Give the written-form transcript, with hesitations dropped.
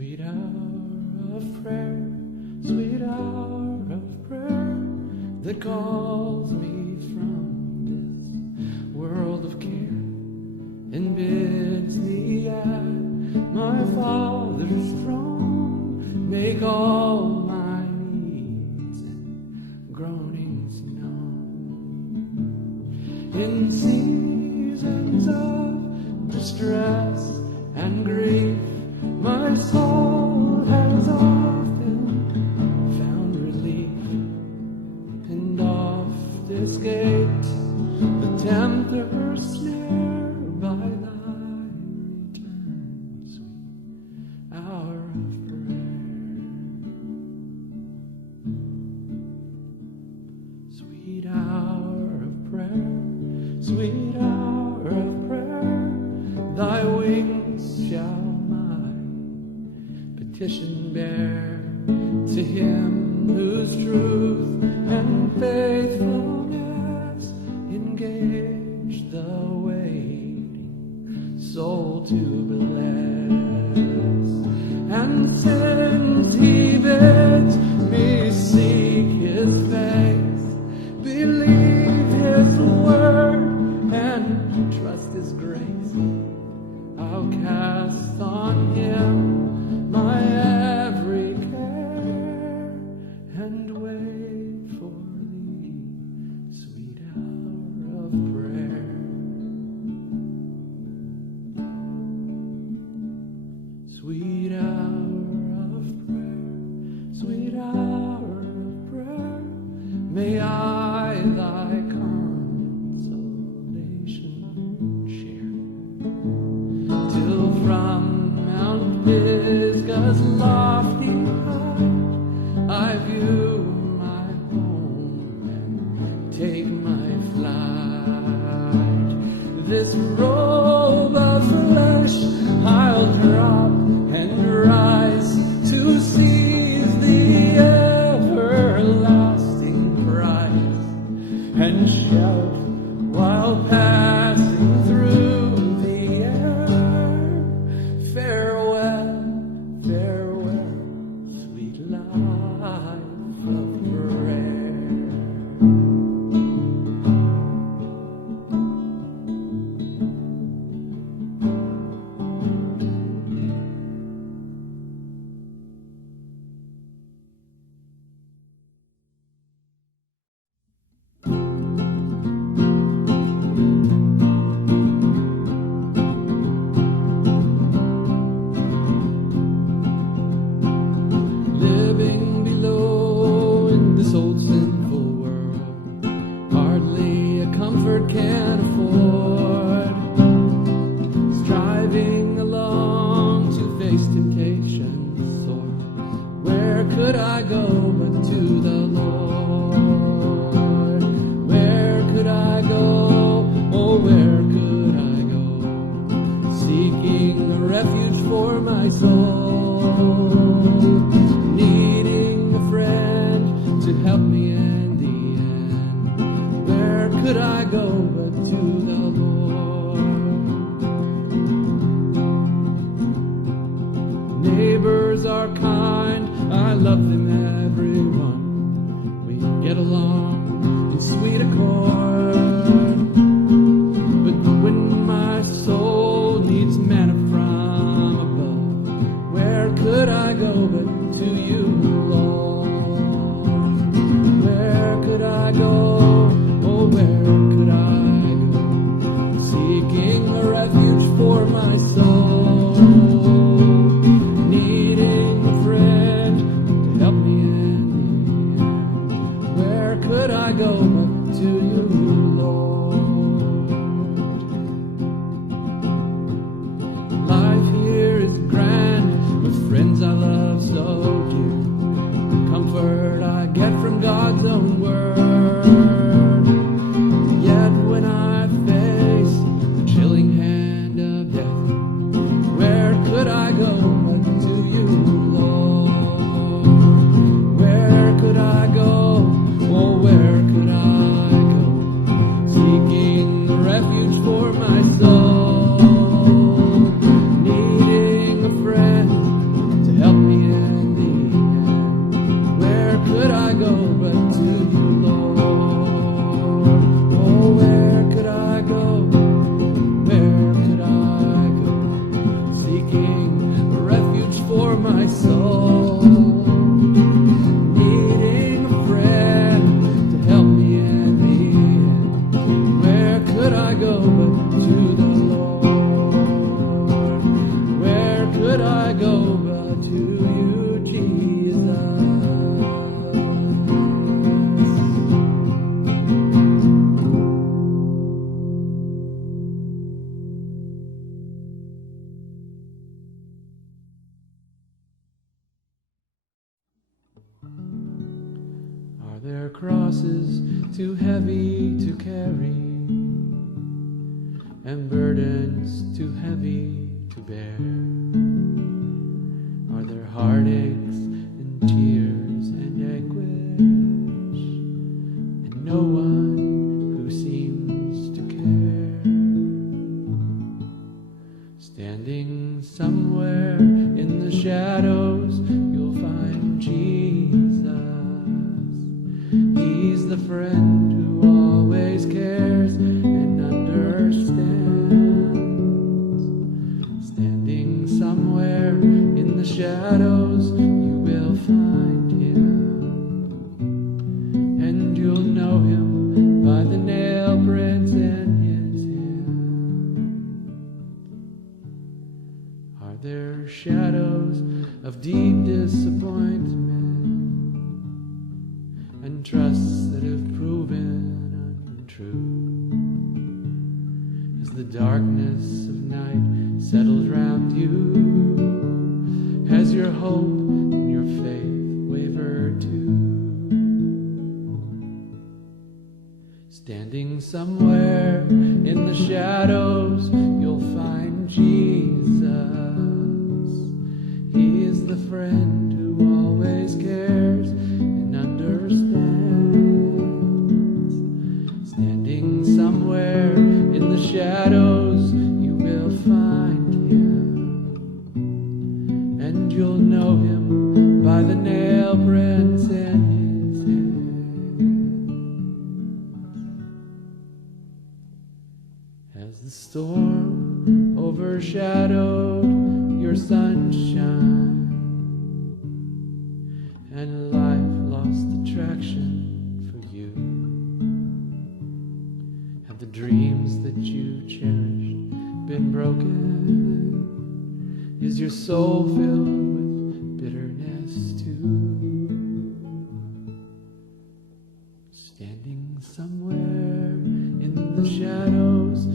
Sweet hour of prayer, sweet hour of prayer that calls me from this world of care and bids me at my Father's throne, make all my needs and groanings known. In seasons of distress and grief, my soul has often found relief and oft escaped the tempter's snare by thy return, sweet hour of prayer. Sweet hour of prayer, sweet hour of prayer, thy wings shall petition bear to him whose truth and faithfulness engage the waiting soul to bless. And since he bids me seek his face, believe his word and trust his grace, I'll cast on him my every care and wait for thee, sweet hour of prayer. Sweet hour of prayer, sweet hour of prayer, may I thy consolation share, till from Mount Pisgah's lofty height I view my home and take my flight. This robe of flesh I'll drop and rise to seize the everlasting prize and shout while passing through the air, farewell, farewell, sweet life of prayer. Living below in this old sinful world, hardly a comfort can afford. Striving along to face temptation's sword, where could I go but to the Lord? Where could I go? Oh, where could I go? Seeking a refuge for my soul, needing a friend to help me in the end. Where could I go but to the Lord? Neighbors are kind, I love them everyone. We get along in sweet accord. But when my soul needs manna from above, where could I go but to you, Lord? Where could I go? Oh, where could I go? Seeking a refuge for my soul, needing a friend to help me in the end. Where could I go but to you, Lord? Life here is grand with friends I love so dear. Comfort I get from God's own word. Yet when I face the chilling hand of death, where could I go but to you, Lord? Where could I go? Oh, where could I go? Seeking a refuge for my soul, needing a friend to I go but to the Lord? Where could I go but to you, Jesus? Are there crosses too heavy to carry, and burdens too heavy to bear? Are there heartaches and tears and anguish, and no one who seems to care? Standing somewhere in the shadows, you'll find Jesus. He's the friend who always cares and understands. Standing somewhere in the shadows, you will find him, and you'll know him by the nail prints in his hand. Are there shadows of deep disappointment and trusts that have proven untrue? As the darkness of night settles round you, has your hope and your faith wavered too? Standing somewhere in the shadows, you'll find Jesus. He is the friend who always cares and understands. Standing somewhere in the shadows, you will find him, and you'll know him by the nail prints in his hands. As the storm overshadowed your sunshine, and life lost attraction for you, have the dreams that you cherished been broken? Is your soul filled with bitterness too? Standing somewhere in the shadows,